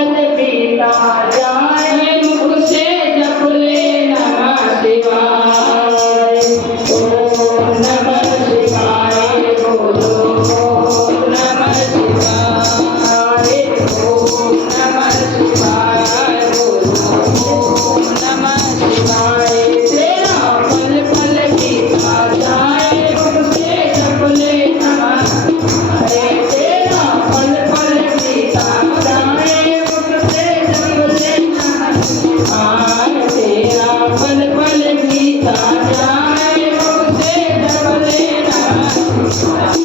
पल बीता जाए मुख से जप ले नमः शिवाय। ओम नमः शिवाय बोलो ओम नमः शिवाय। ओम नमः शिवाय बोलो ओम नमः शिवाय। तेरा पल पल बीता जाए मुख से जप ले नमः शिवाय। तेरा पल पल बीता जाए मुख से जप ले नमः शिवाय। तेरा पल पल बीता जाए मुख से जप ले नमः शिवाय।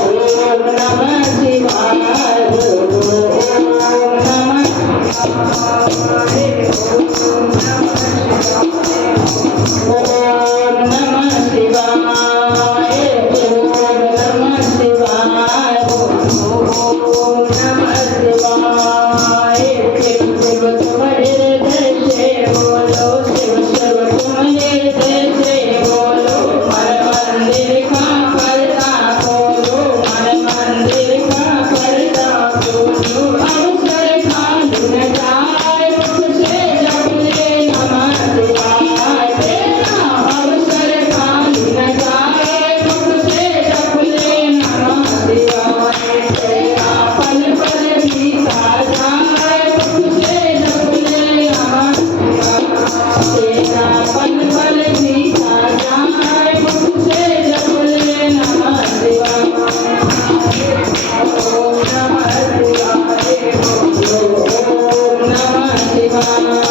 ओम नमः शिवाय बोलो ओम नमः शिवाय। ओम नमः शिवाय। ओम नमः शिवाय बोलो ओम नमः शिवाय। शिव शिव तुम हृदय से बोलो शिव शिव तुम हृदय से बोलो। मन मंदिर का पर्दा खोलो मन मंदिर का पर्दा खोलो। अवसर खाली न जाए मुख से जप ले नमः शिवाय। तेरा अवसर खाली न जाए मुख से जप ले नमः शिवाय। तेरा पल पल बीता जाए मुख से जप ले नमः शिवाय। तेरा पल पल बीता जाए मुख से जप ले नमः शिवाय। ओम नमः शिवाय बोलो ओम नमः शिवाय।